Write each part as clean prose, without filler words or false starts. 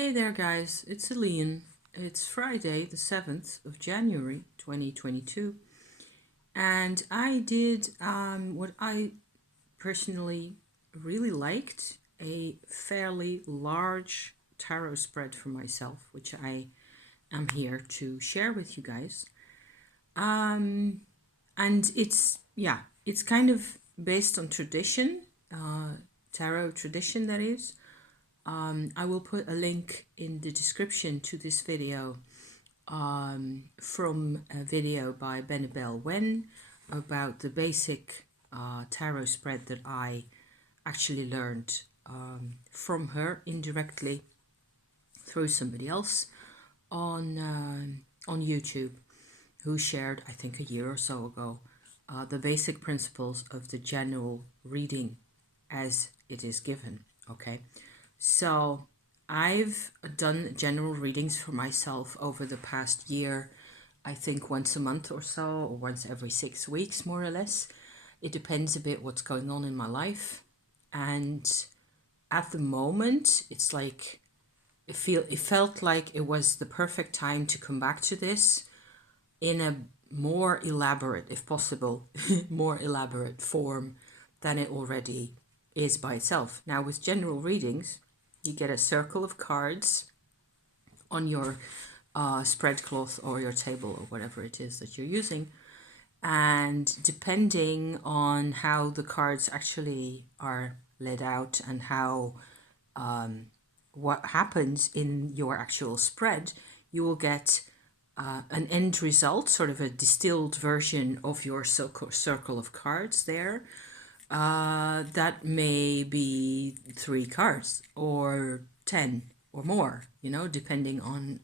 Hey there guys, it's Aline. It's Friday the 7th of January 2022 and I did what I personally really liked, a fairly large tarot spread for myself, which I am here to share with you guys. And it's kind of based on tradition, tarot tradition that is. I will put a link in the description to this video from a video by Benabel Wen about the basic tarot spread that I actually learned from her indirectly through somebody else on YouTube, who shared, I think a year or so ago, the basic principles of the general reading as it is given. Okay. So I've done general readings for myself over the past year, I think once a month or so, or once every 6 weeks, more or less. It depends a bit what's going on in my life. And at the moment, it's like, it felt like it was the perfect time to come back to this in a more elaborate, if possible, more elaborate form than it already is by itself. Now, with general readings, you get a circle of cards on your spread cloth or your table or whatever it is that you're using. And depending on how the cards actually are laid out and how what happens in your actual spread, you will get an end result, sort of a distilled version of your circle of cards there. That may be 3 cards or 10 or more, depending on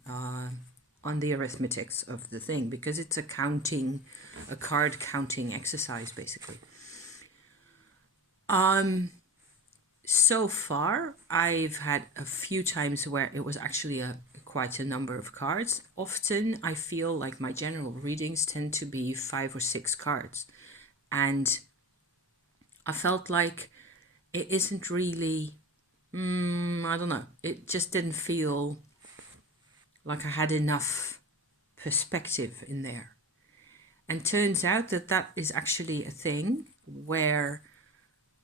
the arithmetics of the thing, because it's a card counting exercise, basically. So far, I've had a few times where it was actually quite a number of cards. Often, I feel like my general readings tend to be 5 or 6 cards, and I felt like it isn't really, I don't know, it just didn't feel like I had enough perspective in there. And turns out that that is actually a thing where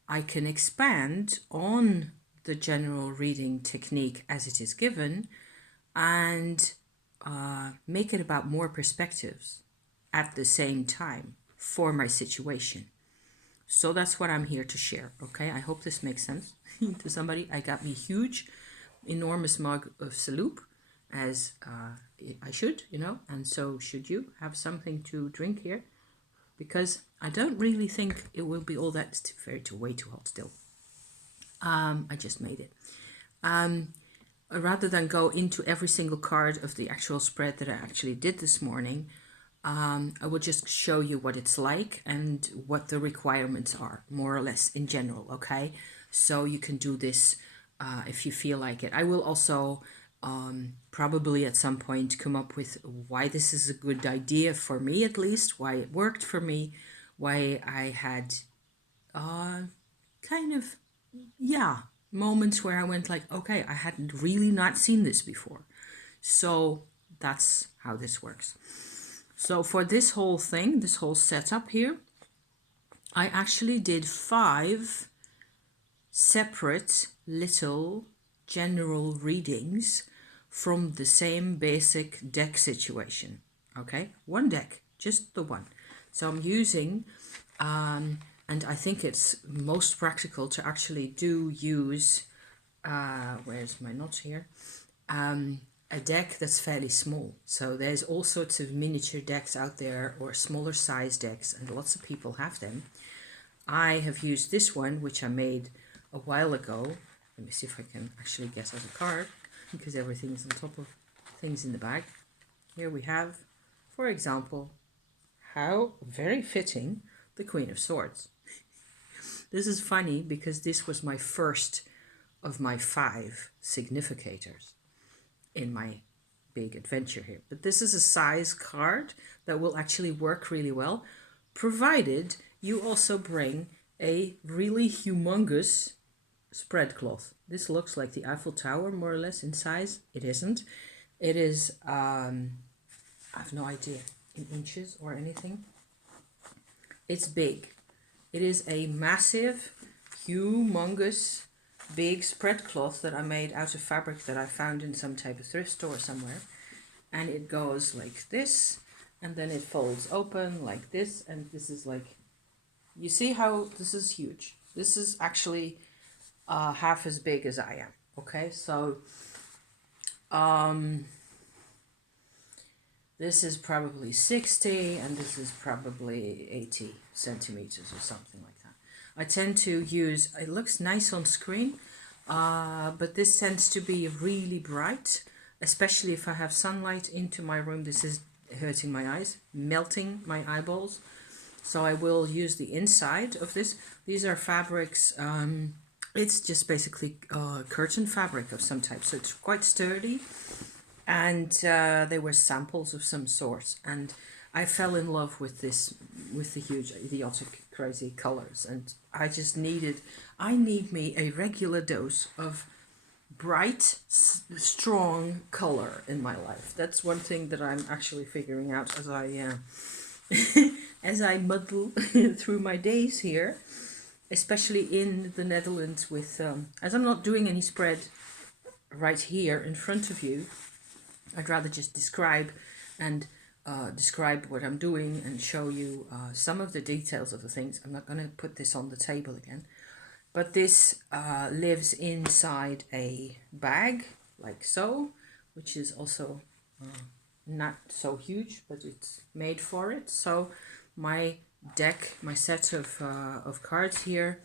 I can expand on the general reading technique as it is given and make it about more perspectives at the same time for my situation. So that's what I'm here to share, okay? I hope this makes sense to somebody. I got me huge, enormous mug of Saloop, as I should, and so should you have something to drink here, because I don't really think it will be all that way too hot still. I just made it. Rather than go into every single card of the actual spread that I actually did this morning, I will just show you what it's like and what the requirements are, more or less in general, okay? So you can do this if you feel like it. I will also probably at some point come up with why this is a good idea for me, at least, why it worked for me, why I had moments where I went like, okay, I hadn't really not seen this before. So that's how this works. So for this whole thing, this whole setup here, I actually did 5 separate little general readings from the same basic deck situation. Okay, 1 deck, just the one. So I'm using, and I think it's most practical to actually use, where's my notes here? A deck that's fairly small. So there's all sorts of miniature decks out there or smaller size decks, and lots of people have them. I have used this one, which I made a while ago. Let me see if I can actually get out a card, because everything is on top of things in the bag. Here we have, for example, how very fitting, the Queen of Swords. This is funny because this was my first of my 5 significators in my big adventure here. But this is a size card that will actually work really well, provided you also bring a really humongous spread cloth. This looks like the Eiffel Tower, more or less, in size. It isn't. It is, I have no idea, in inches or anything. It's big. It is a massive, humongous, big spread cloth that I made out of fabric that I found in some type of thrift store somewhere. And it goes like this, and then it folds open like this, and this is like, you see how this is huge. This is actually half as big as I am. Okay, so this is probably 60 and this is probably 80 centimeters or something like that. I tend to use, it looks nice on screen, but this tends to be really bright, especially if I have sunlight into my room. This is hurting my eyes, melting my eyeballs. So I will use the inside of this. These are fabrics, it's just basically curtain fabric of some type, so it's quite sturdy. And they were samples of some sort, and I fell in love with this, with the huge idiotic crazy colors, and I just I need me a regular dose of bright, strong color in my life. That's one thing that I'm actually figuring out as I as I muddle through my days here, especially in the Netherlands with, as I'm not doing any spread right here in front of you, I'd rather just describe what I'm doing and show you some of the details of the things. I'm not going to put this on the table again, but this lives inside a bag like so, which is also not so huge, but it's made for it. So my deck, my set of cards here,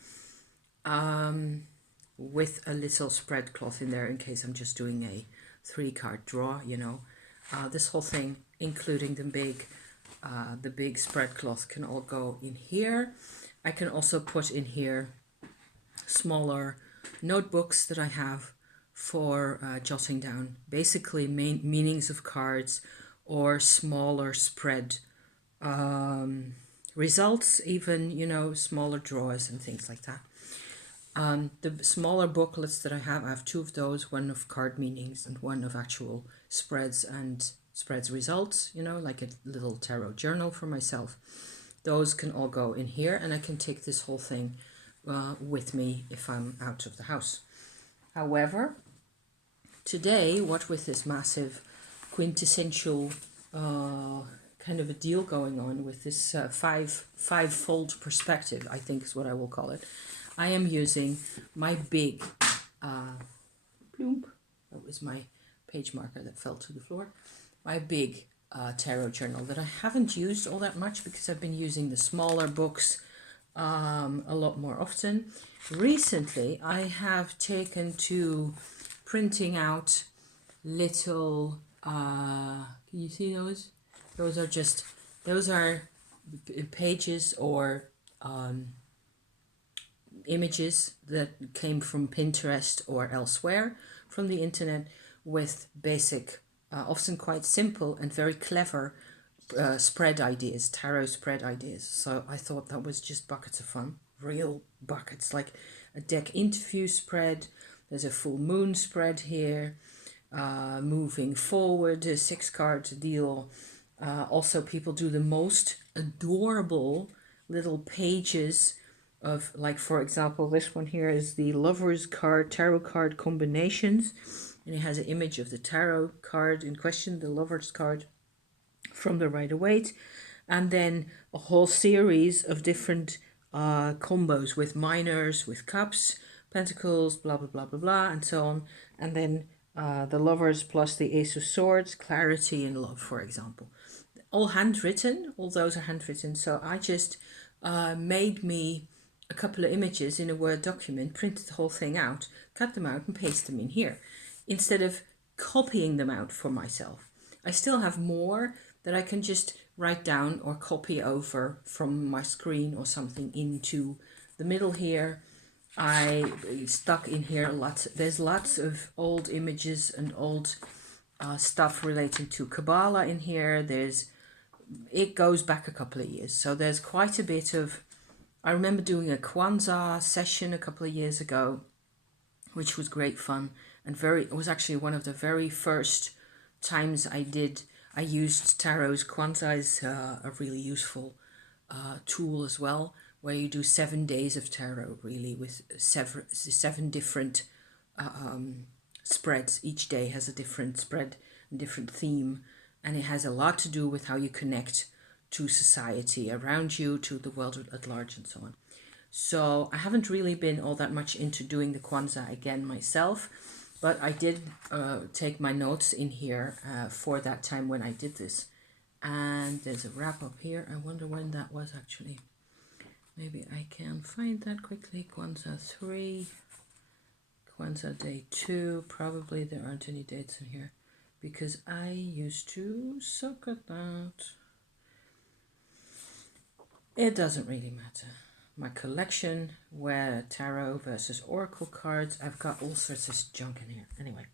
with a little spread cloth in there in case I'm just doing a 3-card draw, you know. This whole thing, including the big spread cloth, can all go in here. I can also put in here smaller notebooks that I have for jotting down basically meanings of cards or smaller spread results, even, you know, smaller draws and things like that. The smaller booklets that I have 2 of those, one of card meanings and one of actual spreads and spreads results, you know, like a little tarot journal for myself. Those can all go in here, and I can take this whole thing with me if I'm out of the house. However, today, what with this massive quintessential kind of a deal going on with this five-fold perspective, I think is what I will call it, I am using my big, bloop, that was my page marker that fell to the floor, my big tarot journal that I haven't used all that much because I've been using the smaller books a lot more often. Recently, I have taken to printing out little, can you see those? Those are pages or images that came from Pinterest or elsewhere from the internet with basic, often quite simple and very clever spread ideas, tarot spread ideas. So I thought that was just buckets of fun, real buckets, like a deck interview spread. There's a full moon spread here, moving forward, a 6-card deal. Also, people do the most adorable little pages of, like, for example, this one here is the Lover's card, tarot card combinations, and it has an image of the tarot card in question, the Lover's card from the Rider-Waite, and then a whole series of different combos with minors, with cups, pentacles, blah blah blah blah blah, and so on, and then the Lovers plus the Ace of Swords, clarity and love, for example. All handwritten, all those are handwritten. So I just made me a couple of images in a Word document, printed the whole thing out, cut them out and paste them in here, instead of copying them out for myself. I still have more that I can just write down or copy over from my screen or something into the middle here. I stuck in here there's lots of old images and old stuff relating to Kabbalah in here. It goes back a couple of years, so there's quite a bit of, I remember doing a Kwanzaa session a couple of years ago, which was great fun and it was actually one of the very first times I used tarot's Kwanzaa is a really useful tool as well, where you do 7 days of tarot really with seven different spreads. Each day has a different spread and different theme, and it has a lot to do with how you connect to society around you, to the world at large, and so on. So I haven't really been all that much into doing the Kwanzaa again myself, but I did take my notes in here for that time when I did this. And there's a wrap up here. I wonder when that was actually. Maybe I can find that quickly. Kwanzaa 3, Kwanzaa day 2. Probably there aren't any dates in here because I used to suck at that. It doesn't really matter. My collection, where tarot versus oracle cards, I've got all sorts of junk in here. Anyway,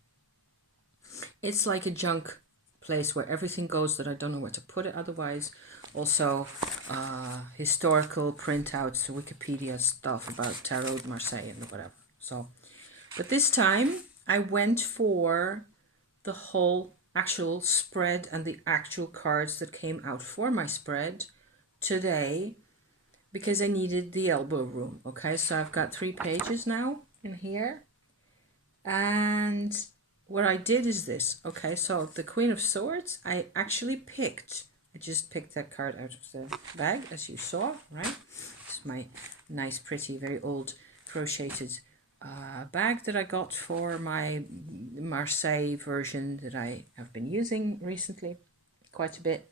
it's like a junk place where everything goes that I don't know where to put it otherwise. Also, historical printouts, Wikipedia stuff about Tarot de Marseille and whatever. So, but this time I went for the whole actual spread and the actual cards that came out for my spread today, because I needed the elbow room. Okay, so I've got 3 pages now in here. And what I did is this. Okay, so the Queen of Swords, I just picked that card out of the bag, as you saw, right? It's my nice, pretty, very old crocheted bag that I got for my Marseille version that I have been using recently quite a bit.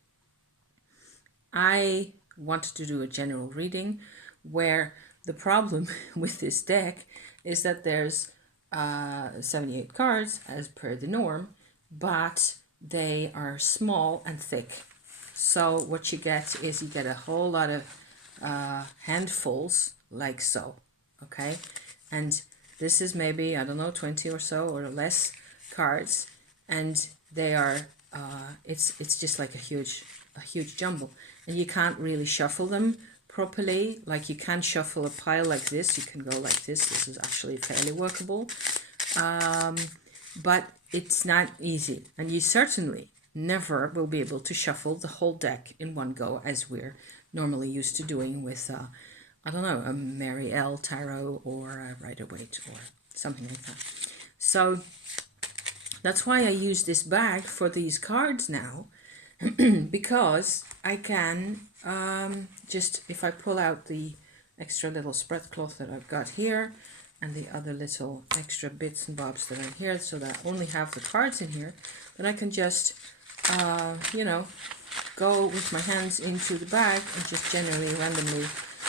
I wanted to do a general reading where the problem with this deck is that there's 78 cards as per the norm, but they are small and thick. So what you get is you get a whole lot of handfuls like so, okay? And this is maybe, I don't know, 20 or so or less cards, and they are, it's just like a huge jumble. And you can't really shuffle them properly. Like you can shuffle a pile like this. You can go like this. This is actually fairly workable. But it's not easy. And you certainly never will be able to shuffle the whole deck in one go as we're normally used to doing with, I don't know, a Mary L. Tarot or a Rider-Waite or something like that. So that's why I use this bag for these cards now. Because I can just, if I pull out the extra little spread cloth that I've got here and the other little extra bits and bobs that are here, so that I only have the cards in here, then I can just, go with my hands into the bag and just generally randomly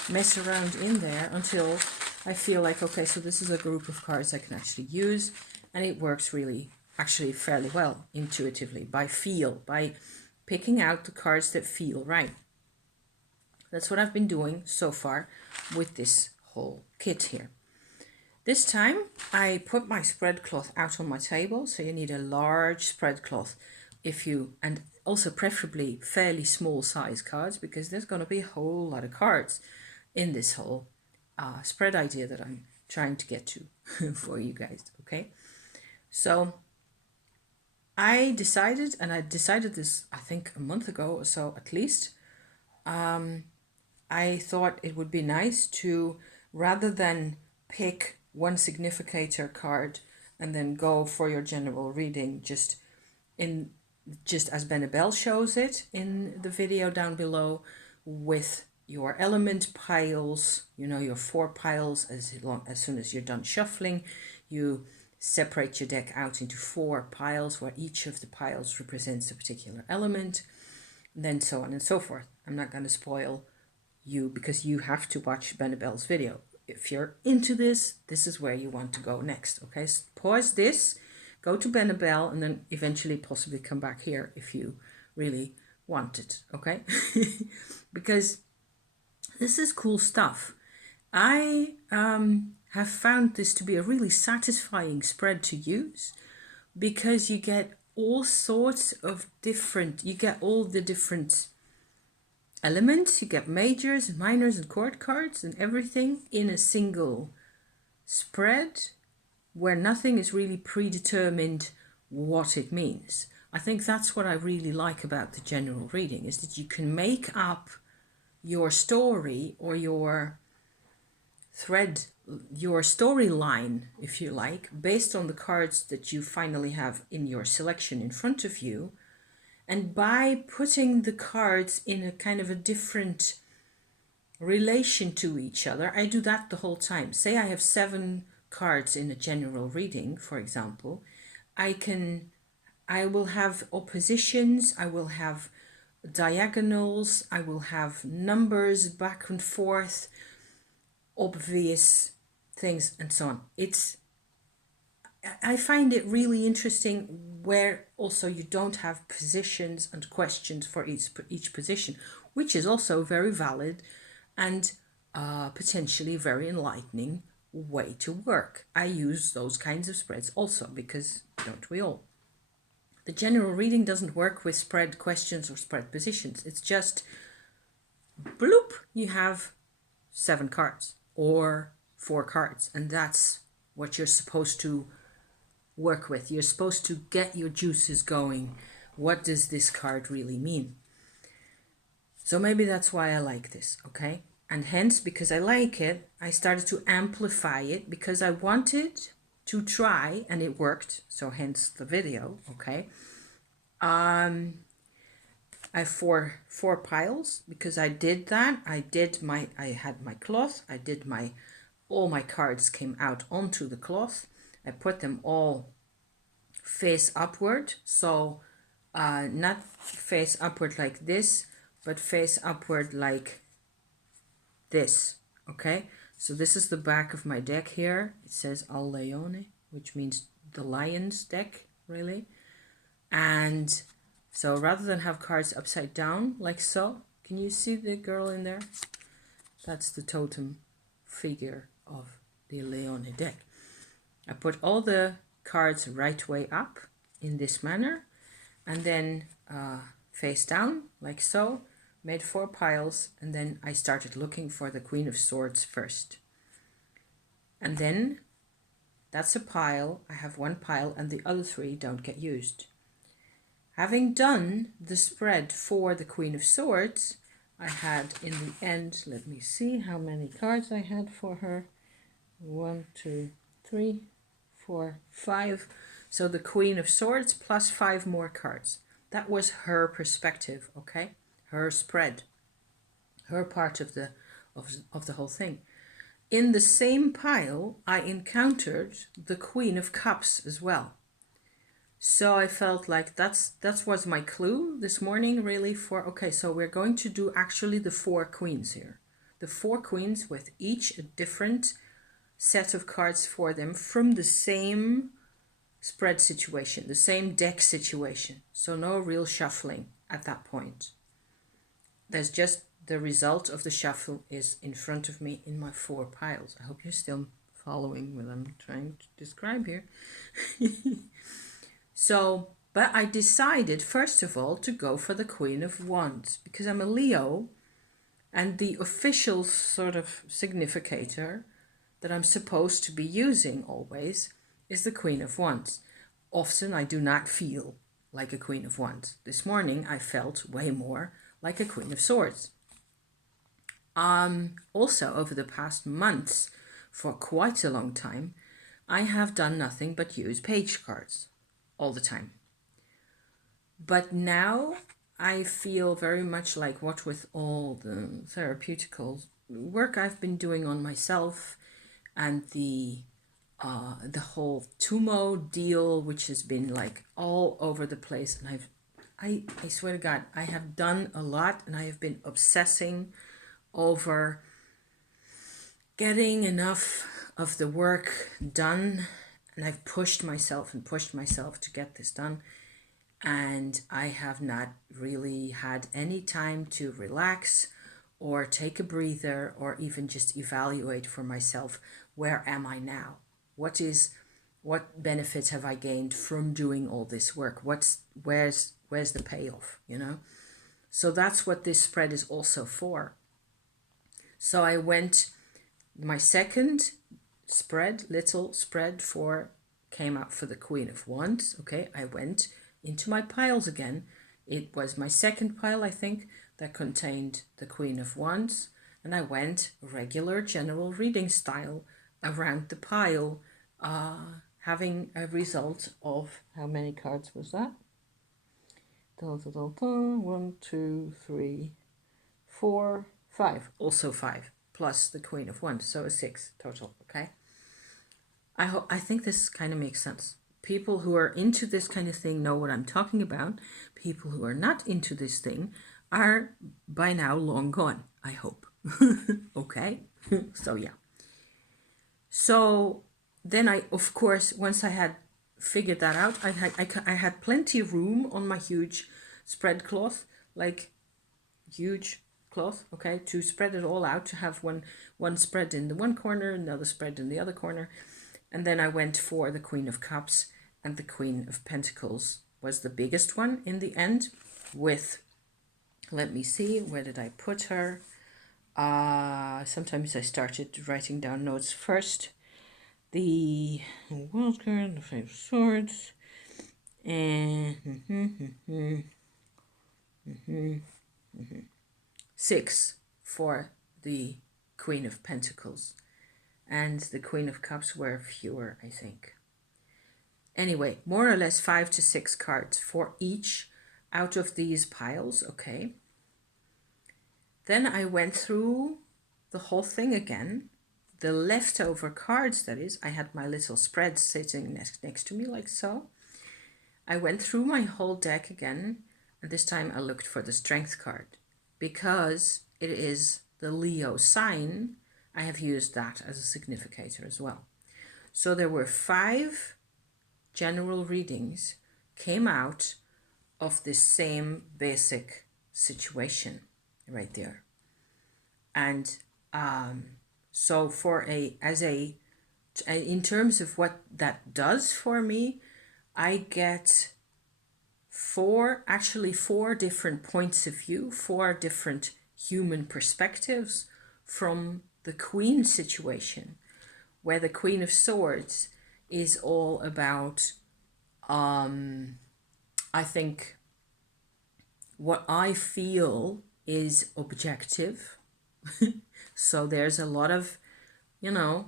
mess around in there until I feel like, okay, so this is a group of cards I can actually use, and it works really, actually fairly well intuitively, by feel, by picking out the cards that feel right. That's what I've been doing so far with this whole kit here. This time I put my spread cloth out on my table, so you need a large spread cloth and also preferably fairly small size cards, because there's going to be a whole lot of cards in this whole spread idea that I'm trying to get to for you guys, okay? So I decided this, I think, a month ago or so at least. I thought it would be nice to, rather than pick one significator card and then go for your general reading just as Benebell shows it in the video down below, with your element piles, your 4 piles. As soon as you're done shuffling, you separate your deck out into 4 piles where each of the piles represents a particular element, and then so on and so forth. I'm not going to spoil you because you have to watch Benebell's video. If you're into this, this is where you want to go next, okay? So pause this, go to Benebell, and then eventually possibly come back here if you really want it, okay? Because this is cool stuff. I have found this to be a really satisfying spread to use, because you get all sorts of you get all the different elements, you get majors and minors and chord cards and everything in a single spread, where nothing is really predetermined what it means. I think that's what I really like about the general reading, is that you can make up your story or your thread, your storyline, if you like, based on the cards that you finally have in your selection in front of you. And by putting the cards in a kind of a different relation to each other, I do that the whole time. Say I have 7 cards in a general reading, for example, I will have oppositions, I will have diagonals, I will have numbers back and forth, obvious things, and so on. I find it really interesting where also you don't have positions and questions for each position, which is also very valid and potentially very enlightening way to work. I use those kinds of spreads also because don't we all? The general reading doesn't work with spread questions or spread positions. It's just bloop, you have 7 cards or 4 cards, and that's what you're supposed to work with. You're supposed to get your juices going. What does this card really mean? So maybe that's why I like this, okay? And hence, because I like it, I started to amplify it because I wanted to try, and it worked, so hence the video, okay? I have four piles because I did that. I had my cloth, all my cards came out onto the cloth. I put them all face upward, so not face upward like this, but face upward like this, okay? So this is the back of my deck here. It says Al Leone, which means the lion's deck, really. And so rather than have cards upside down like so, can you see the girl in there? That's the totem figure of the Leone deck. I put all the cards right way up in this manner, and then face down like so, made 4 piles, and then I started looking for the Queen of Swords first. And then that's a pile. I have 1 pile and the other 3 don't get used. Having done the spread for the Queen of Swords, I had in the end, let me see how many cards I had for her. 1, 2, 3, 4, 5. So the Queen of Swords plus 5 more cards. That was her perspective, okay? Her spread, her part of the whole thing. In the same pile, I encountered the Queen of Cups as well. So I felt like that was my clue this morning, really, for, okay, so we're going to do actually the 4 queens here. The 4 queens with each a different set of cards for them from the same spread situation, the same deck situation. So no real shuffling at that point. There's just the result of the shuffle is in front of me in my 4 piles. I hope you're still following what I'm trying to describe here. So, but I decided, first of all, to go for the Queen of Wands because I'm a Leo, and the official sort of significator that I'm supposed to be using always is the Queen of Wands. Often I do not feel like a Queen of Wands. This morning I felt way more like a Queen of Swords. Also, over the past months, for quite a long time, I have done nothing but use page cards all the time. But now I feel very much like, what with all the therapeutical work I've been doing on myself and the whole Tumo deal, which has been like all over the place, and I swear to God, I have done a lot, and I have been obsessing over getting enough of the work done, and I've pushed myself to get this done, and I have not really had any time to relax or take a breather or even just evaluate for myself, where am I now? What benefits have I gained from doing all this work? Where's the payoff, you know? So that's what this spread is also for. So I went my second little spread came out for the Queen of Wands. Okay, I went into my piles again. It was my second pile, I think, that contained the Queen of Wands. And I went regular general reading style around the pile, having a result of, how many cards was that? 1, 2, 3, 4, 5. Also 5, plus the Queen of Wands, so a 6 total, okay? I think this kind of makes sense. People who are into this kind of thing know what I'm talking about. People who are not into this thing are by now long gone, I hope. Okay? So yeah. So then I, of course, once I had figured that out, I had plenty of room on my huge spread cloth, like huge cloth, okay, to spread it all out, to have one spread in the one corner, another spread in the other corner. And then I went for the Queen of Cups, and the Queen of Pentacles was the biggest one in the end, with, let me see, where did I put her? Sometimes I started writing down notes first. The World card, the Five of Swords, and 6 for the Queen of Pentacles. And the Queen of Cups were fewer, I think. Anyway, more or less 5 to 6 cards for each out of these piles, okay? Then I went through the whole thing again. The leftover cards, that is, I had my little spread sitting next to me like so. I went through my whole deck again, and this time I looked for the Strength card. Because it is the Leo sign, I have used that as a significator as well. So there were 5 general readings came out of this same basic situation right there. And so in terms of what that does for me, I get 4 different points of view, 4 different human perspectives from the Queen situation, where the Queen of Swords is all about, I think, what I feel is objective. So there's a lot of, nuts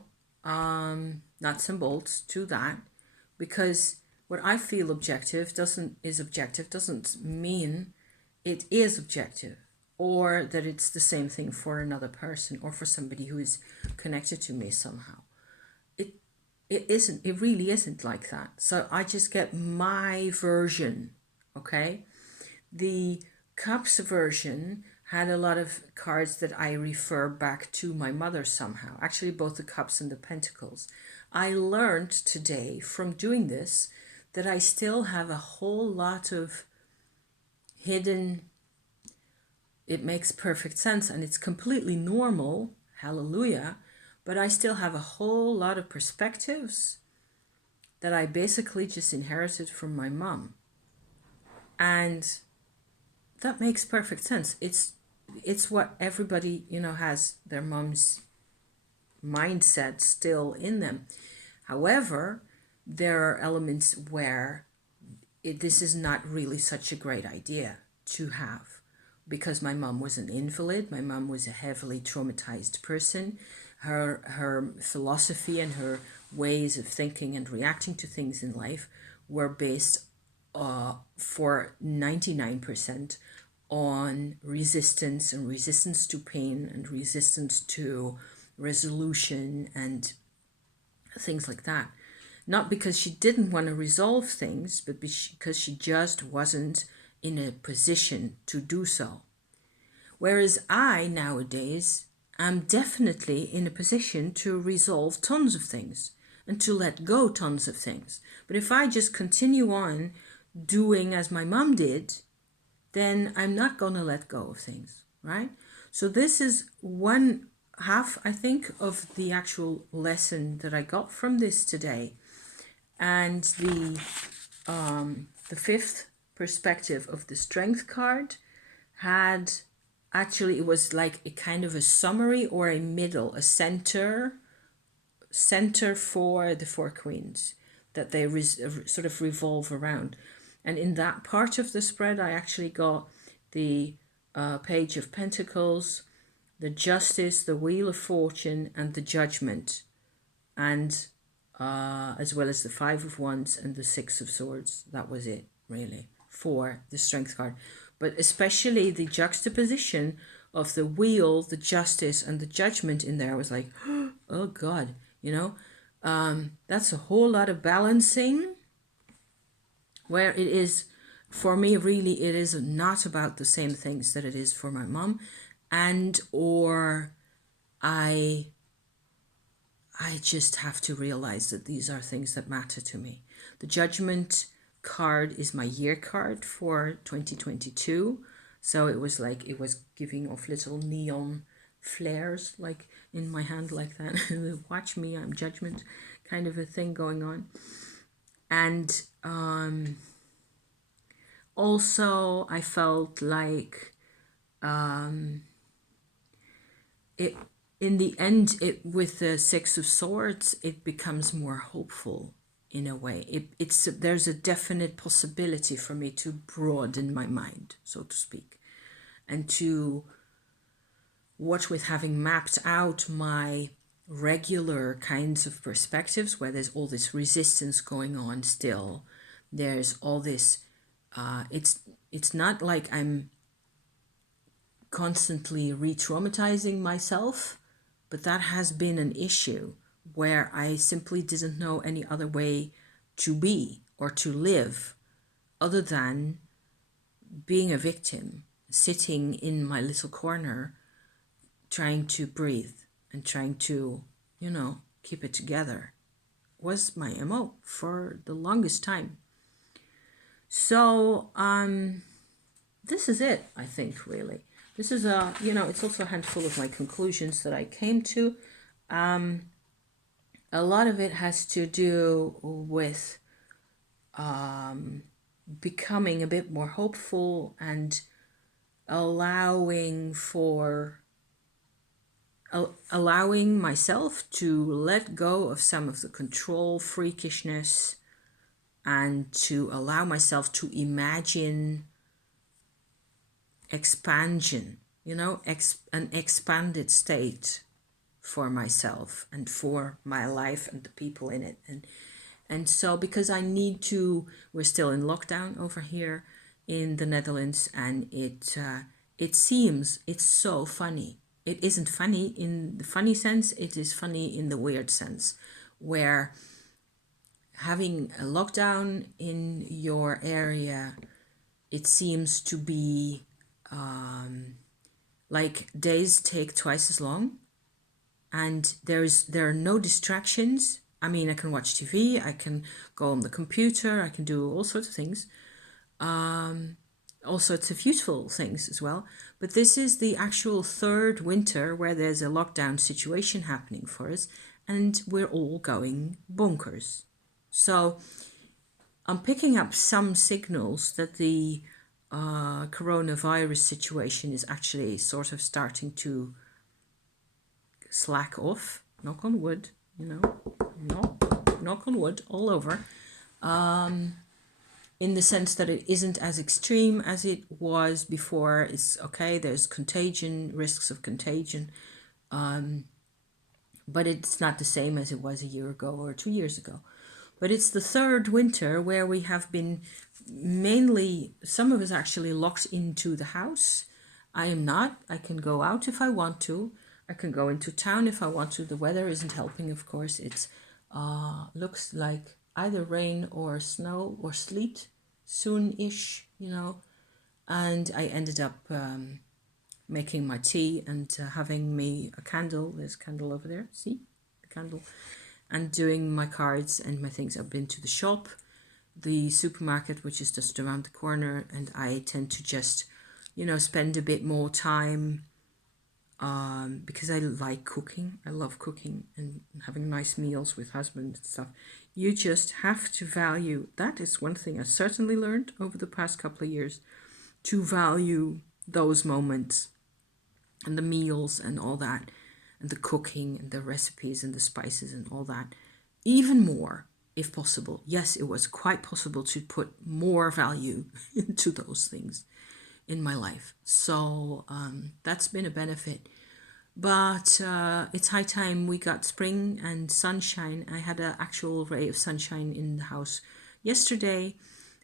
and bolts to that, because what I feel doesn't mean it is objective, or that it's the same thing for another person or for somebody who is connected to me somehow. It really isn't like that. So I just get my version, okay? The Cups version had a lot of cards that I refer back to my mother somehow. Actually, both the Cups and the Pentacles. I learned today from doing this that I still have a whole lot of hidden, it makes perfect sense and it's completely normal, hallelujah, but I still have a whole lot of perspectives that I basically just inherited from my mom. And that makes perfect sense. It's what everybody, has their mom's mindset still in them. However, there are elements where this is not really such a great idea to have, because my mom was an invalid. My mom was a heavily traumatized person. Her philosophy and her ways of thinking and reacting to things in life were based for 99% on resistance, and resistance to pain, and resistance to resolution and things like that. Not because she didn't want to resolve things, but because she just wasn't in a position to do so. Whereas I, nowadays, am definitely in a position to resolve tons of things and to let go tons of things. But if I just continue on doing as my mom did, then I'm not going to let go of things, right? So this is one half, I think, of the actual lesson that I got from this today. And the 5th perspective of the Strength card had, actually, it was like a kind of a summary or a middle, a center center for the four queens that they sort of revolve around. And in that part of the spread, I actually got the Page of Pentacles, the Justice, the Wheel of Fortune, and the Judgment, and as well as the Five of Wands and the Six of Swords. That was it, really, for the Strength card. But especially the juxtaposition of the Wheel, the Justice, and the Judgment in there, I was like, oh God, you know, that's a whole lot of balancing, where it is, for me, really, it is not about the same things that it is for my mom, and or I just have to realize that these are things that matter to me. The Judgment card is my year card for 2022. So it was like, it was giving off little neon flares like in my hand like that. Watch me, I'm Judgment kind of a thing going on. And also I felt like it, in the end, it with the Six of Swords, it becomes more hopeful in a way. There's a definite possibility for me to broaden my mind, so to speak, and to, what with having mapped out my regular kinds of perspectives, where there's all this resistance going on still, there's all this, it's not like I'm constantly re-traumatizing myself, but that has been an issue where I simply didn't know any other way to be or to live other than being a victim, sitting in my little corner, trying to breathe and trying to, you know, keep it together, was my MO for the longest time. So this is it, I think, really. This is a, you know, it's also a handful of my conclusions that I came to. A lot of it has to do with becoming a bit more hopeful and allowing myself to let go of some of the control freakishness, and to allow myself to imagine expansion, you know, an expanded state for myself and for my life and the people in it. And so, because I need to, we're still in lockdown over here in the Netherlands, and it seems, it's so funny. It isn't funny in the funny sense, it is funny in the weird sense, where having a lockdown in your area, it seems to be like days take twice as long, and there are no distractions. I mean, I can watch TV, I can go on the computer, I can do all sorts of things, all sorts of useful things as well. But this is the actual third winter where there's a lockdown situation happening for us, and we're all going bonkers. So I'm picking up some signals that the coronavirus situation is actually sort of starting to slack off. Knock on wood, you know, knock on wood all over. In the sense that it isn't as extreme as it was before. It's okay, there's contagion, risks of contagion, but it's not the same as it was a year ago or 2 years ago. But it's the third winter where we have been mainly, some of us actually locked into the house. I am not. I can go out if I want to. I can go into town if I want to. The weather isn't helping, of course. It's looks like either rain or snow or sleet soon-ish, you know. And I ended up making my tea and having me a candle. There's a candle over there. See? The candle. And doing my cards and my things. I've been to the shop, the supermarket, which is just around the corner, and I tend to just, you know, spend a bit more time because I like cooking. I love cooking and having nice meals with husband and stuff. You just have to value, that is one thing I certainly learned over the past couple of years, to value those moments and the meals and all that. and the cooking and the recipes and the spices and all that even more if possible. Yes, it was quite possible to put more value into those things in my life. So that's been a benefit. But it's high time we got spring and sunshine. I had an actual ray of sunshine in the house yesterday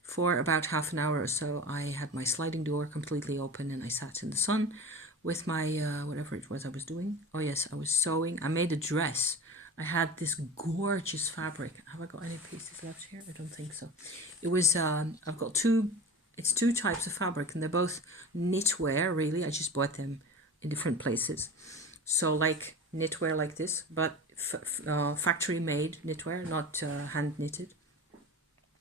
for about half an hour or so. I had my sliding door completely open and I sat in the sun with my whatever it was I was doing. Oh yes, I was sewing. I made a dress. I had this gorgeous fabric. Have I got any pieces left here? I don't think so. It was I've got it's two types of fabric and they're both knitwear really. I just bought them in different places. So like knitwear like this, but factory made knitwear, not hand knitted.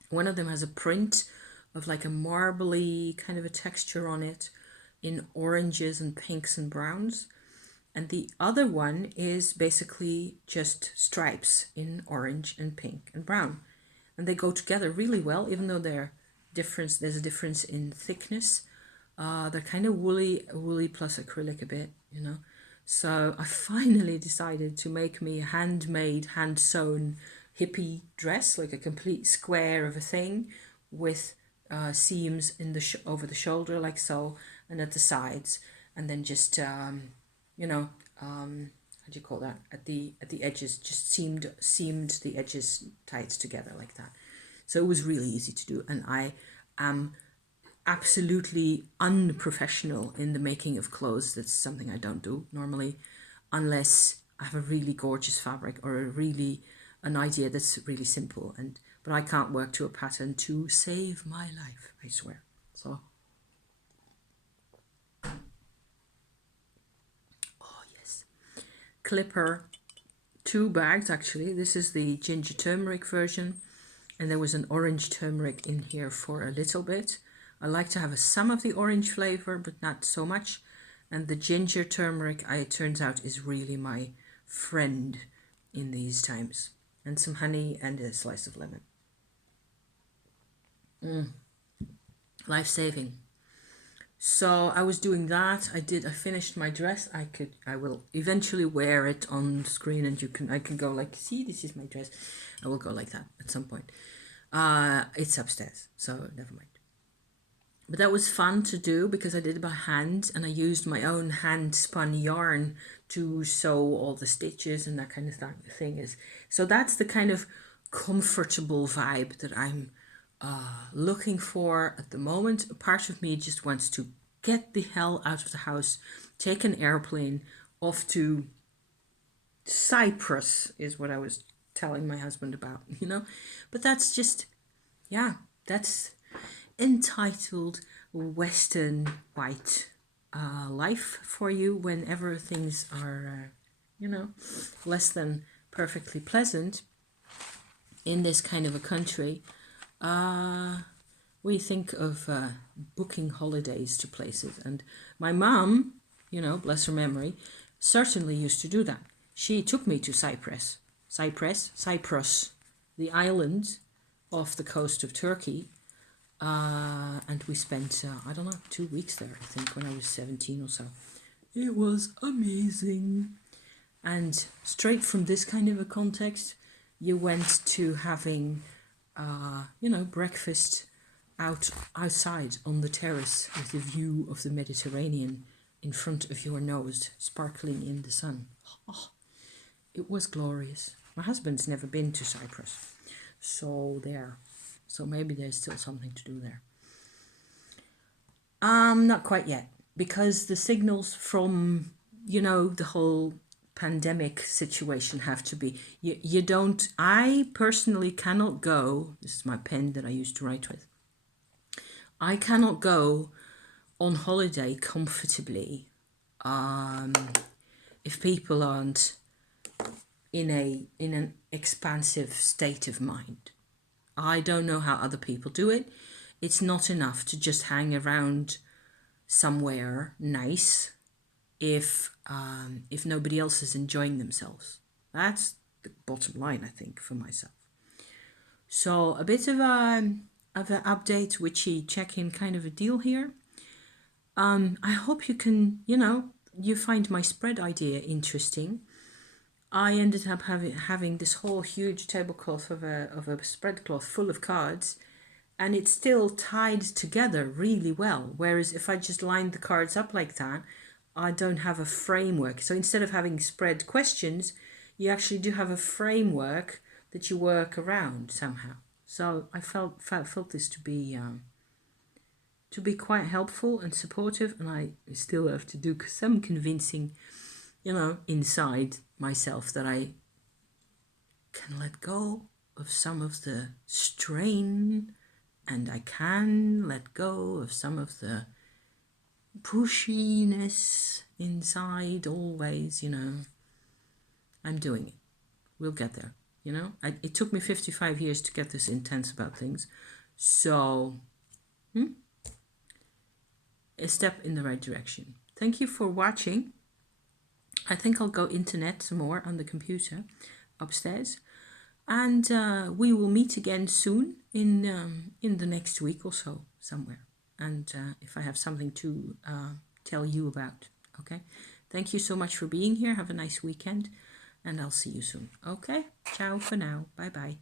One of them has a print of like a marbly kind of a texture on it in oranges and pinks and browns. And the other one is basically just stripes in orange and pink and brown. And they go together really well, even though there's a difference in thickness. They're kind of woolly plus acrylic a bit, you know. So I finally decided to make me a handmade, hand-sewn hippie dress, like a complete square of a thing with seams in the over the shoulder like so, and at the sides, and then just you know, how do you call that? At the edges, just seamed the edges tight together like that. So it was really easy to do, and I am absolutely unprofessional in the making of clothes. That's something I don't do normally, unless I have a really gorgeous fabric or an idea that's really simple. But I can't work to a pattern to save my life, I swear. So, oh yes, Clipper, 2 bags actually. This is the ginger turmeric version, and there was an orange turmeric in here for a little bit. I like to have some of the orange flavor, but not so much. And the ginger turmeric, it turns out, is really my friend in these times. And some honey and a slice of lemon. Life-saving. So I was doing that. I finished my dress. I will eventually wear it on screen, and I can go like, see, this is my dress. I will go like that at some point. It's upstairs, so never mind. But that was fun to do because I did it by hand, and I used my own hand spun yarn to sew all the stitches and that kind of thing. So that's the kind of comfortable vibe that I'm looking for at the moment. A part of me just wants to get the hell out of the house, take an airplane off to Cyprus is what I was telling my husband about, you know. But that's just, yeah, that's entitled Western white life for you whenever things are, you know, less than perfectly pleasant in this kind of a country. We think of booking holidays to places, and my mom, you know, bless her memory, certainly used to do that. She took me to Cyprus, the island off the coast of Turkey. And we spent, I don't know, 2 weeks there, I think, when I was 17 or so. It was amazing. And straight from this kind of a context, you went to having, you know, breakfast outside on the terrace with a view of the Mediterranean in front of your nose, sparkling in the sun. Oh, it was glorious. My husband's never been to Cyprus, so there. So maybe there's still something to do there. Not quite yet, because the signals from, you know, the whole pandemic situation have to be, I personally cannot go, this is my pen that I used to write with, I cannot go on holiday comfortably if people aren't in an expansive state of mind. I don't know how other people do it. It's not enough to just hang around somewhere nice if nobody else is enjoying themselves. That's the bottom line, I think, for myself. So a bit of an update, witchy check-in kind of a deal here. I hope you can, you know, you find my spread idea interesting, I ended up having this whole huge tablecloth of a spread cloth full of cards, and it's still tied together really well. Whereas if I just lined the cards up like that, I don't have a framework. So instead of having spread questions, you actually do have a framework that you work around somehow. So I felt this to be quite helpful and supportive, and I still have to do some convincing, inside myself that I can let go of some of the strain, and I can let go of some of the pushiness inside always, I'm doing it. We'll get there, it took me 55 years to get this intense about things. So, a step in the right direction. Thank you for watching. I think I'll go internet some more on the computer upstairs. And we will meet again soon in the next week or so somewhere. And if I have something to tell you about. Okay. Thank you so much for being here. Have a nice weekend. And I'll see you soon. Okay. Ciao for now. Bye bye.